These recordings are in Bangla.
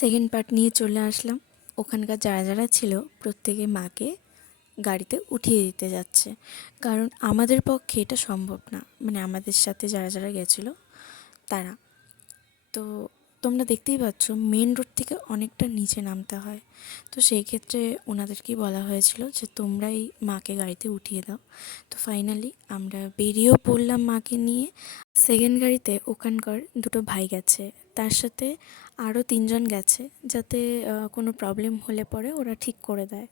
সেকেন্ড পার্ট নিয়ে চলে আসলাম। ওখানকার যারা যারা ছিল প্রত্যেকে মাকে গাড়িতে উঠিয়ে দিতে যাচ্ছে, কারণ আমাদের পক্ষে এটা সম্ভব না, মানে আমাদের সাথে যারা যারা গেছিলো তারা। তো তোমরা দেখতেই পাচ্ছ মেন রোড থেকে অনেকটা নিচে নামতে হয়। তো সেই ক্ষেত্রে ওনাদেরকেই বলা হয়েছিল যে তোমরাই মাকে গাড়িতে উঠিয়ে দাও। তো ফাইনালি আমরা বেরিয়েও পড়লাম মাকে নিয়ে। সেকেন্ড গাড়িতে ওখানকার দুটো ভাই গেছে, তার সাথে আরও তিনজন গেছে, যাতে কোনো প্রবলেম হলে পরে ওরা ঠিক করে দেয়।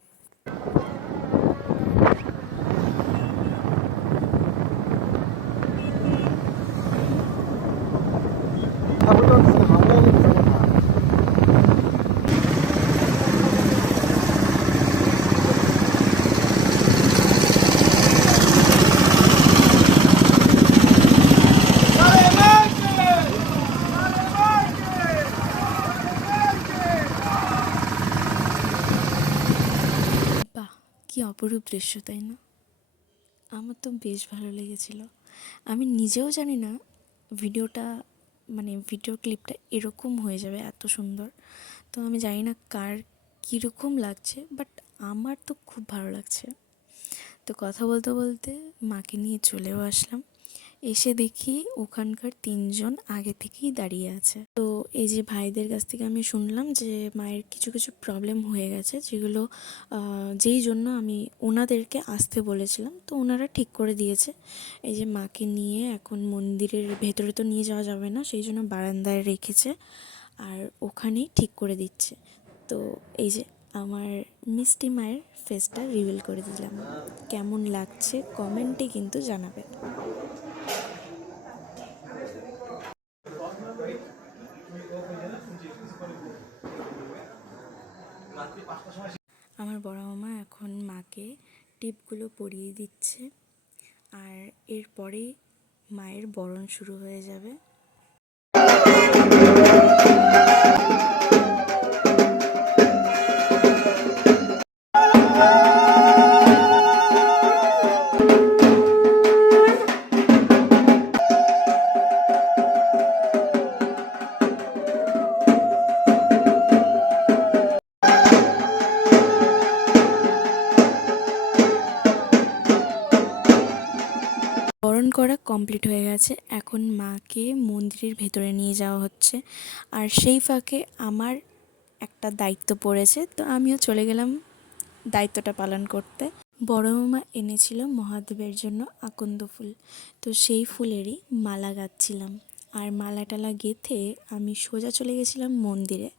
বাহ, কি অপরূপ দৃশ্য, তাই না? আমার তো বেশ ভালো লেগেছিল। আমি নিজেও জানি না ভিডিওটা, মানে ভিডিও ক্লিপটা এরকম হয়ে যাবে, এত সুন্দর। তো আমি জানি না কার কীরকম লাগছে, বাট আমার তো খুব ভালো লাগছে। তো কথা বলতে বলতে মাকে নিয়ে চলেও আসলাম। এসে দেখি ওখানকার তিনজন আগে থেকেই দাঁড়িয়ে আছে। তো এই যে ভাইদের কাছ থেকে আমি শুনলাম যে মায়ের কিছু কিছু প্রবলেম হয়ে গেছে, যেগুলো যেই জন্য আমি ওনাদেরকে আসতে বলেছিলাম, তো ওনারা ঠিক করে দিয়েছে। এই যে মাকে নিয়ে এখন মন্দিরের ভেতরে তো নিয়ে যাওয়া যাবে না, সেই জন্য বারান্দায় রেখেছে আর ওখানেই ঠিক করে দিচ্ছে। তো এই যে আমার মিষ্টি মায়ের ফেসটা রিভিল করে দিলাম। কেমন লাগছে কমেন্টে কিন্তু জানাবে। আমার বড় মামা এখন মাকে টিপগুলো পরিয়ে দিচ্ছে, আর এরপরেই মায়ের বরণ শুরু হয়ে যাবে। বরণ করা কমপ্লিট হয়ে গেছে, এখন মাকে মন্দিরের ভেতরে নিয়ে যাওয়া হচ্ছে। আর সেই ফাঁকে আমার একটা দায়িত্ব পড়েছে, তো আমিও চলে গেলাম দায়িত্বটা পালন করতে। বড় মামা এনেছিল মহাদেবের জন্য আকন্দ ফুল, তো সেই ফুলেরই মালা গাঁথছিলাম। আর মালা টালা গেঁথে আমি সোজা চলে গেছিলাম মন্দিরে।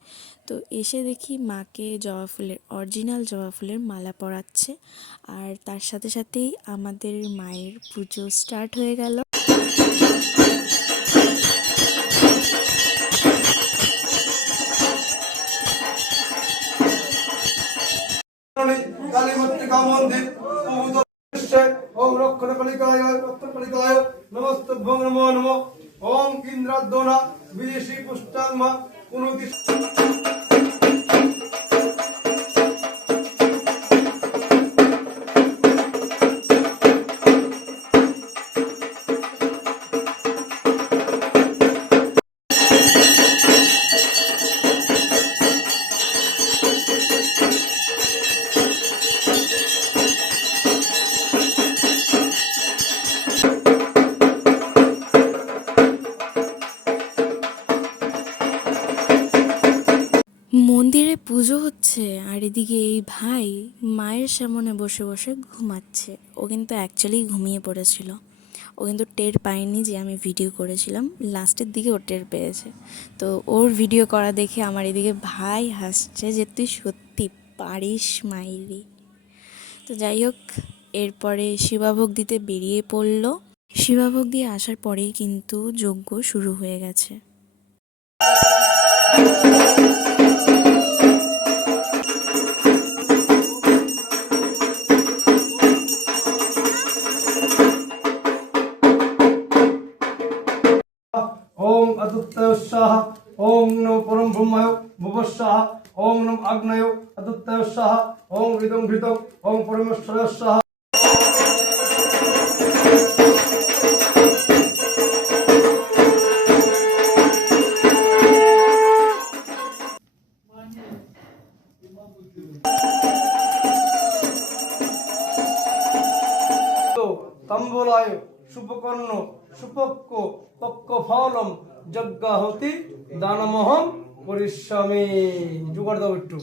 তো এসে দেখি মাকে জবা ফুলের, অরিজিনাল জবা ফুলের মালা পরাচ্ছে, আর তার সাথে সাথেই আমাদের মায়ের পুজো স্টার্ট হয়ে গেল। কালীমূর্তিকা মন্দির ওম রক্ষণ কলিকায় রক্ষণ কলিকায় নমস্তুভ্যং নমো নমো ওম ইন্দ্রাদ্দোনা বিদেশি পুষ্টান্মা পুনতি। মন্দিরে পুজো হচ্ছে, আর এদিকে এই ভাই মায়ের সামনে বসে বসে ঘুমাচ্ছে। ও কিন্তু অ্যাকচুয়ালি ঘুমিয়ে পড়েছিল, ও কিন্তু টের পায়নি যে আমি ভিডিও করেছিলাম। লাস্টের দিকে ও টের পেয়েছে। তো ওর ভিডিও করা দেখে আমার এদিকে ভাই হাসছে যে তুই সত্যি পারিস মাইরি। তো যাই হোক, এরপরে শিবাভোগ দিতে বেরিয়ে পড়লো। শিবাভোগ দিয়ে আসার পরেই কিন্তু যজ্ঞ শুরু হয়ে গেছে। ওম আদিত্যায় স্বাহা ওম নমো পরম ব্রহ্মায় ভুবঃ স্বাহা ওম নমো আগ্নেয় আদিত্যায় স্বাহা ওম হৃদং হৃদং ওম পরমেশ্বরায় স্বাহা। শুভলায় শুভকর্ণ সুপক্ষ পক্ষ ফলম যজ্ঞাহতি দানমহম করিষ্যামি। জোগাড় দাও একটু।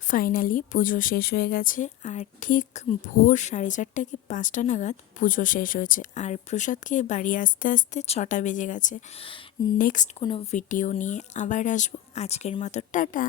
ফাইনালি পুজো শেষ হয়ে গেছে, আর ঠিক ভোর 4:30 কি 5টা নাগাদ পুজো শেষ হয়েছে, আর প্রসাদ খেয়ে বাড়ি আসতে আসতে 6টা বেজে গেছে। নেক্সট কোনো ভিডিও নিয়ে আবার আসবো। আজকের মতো টাটা।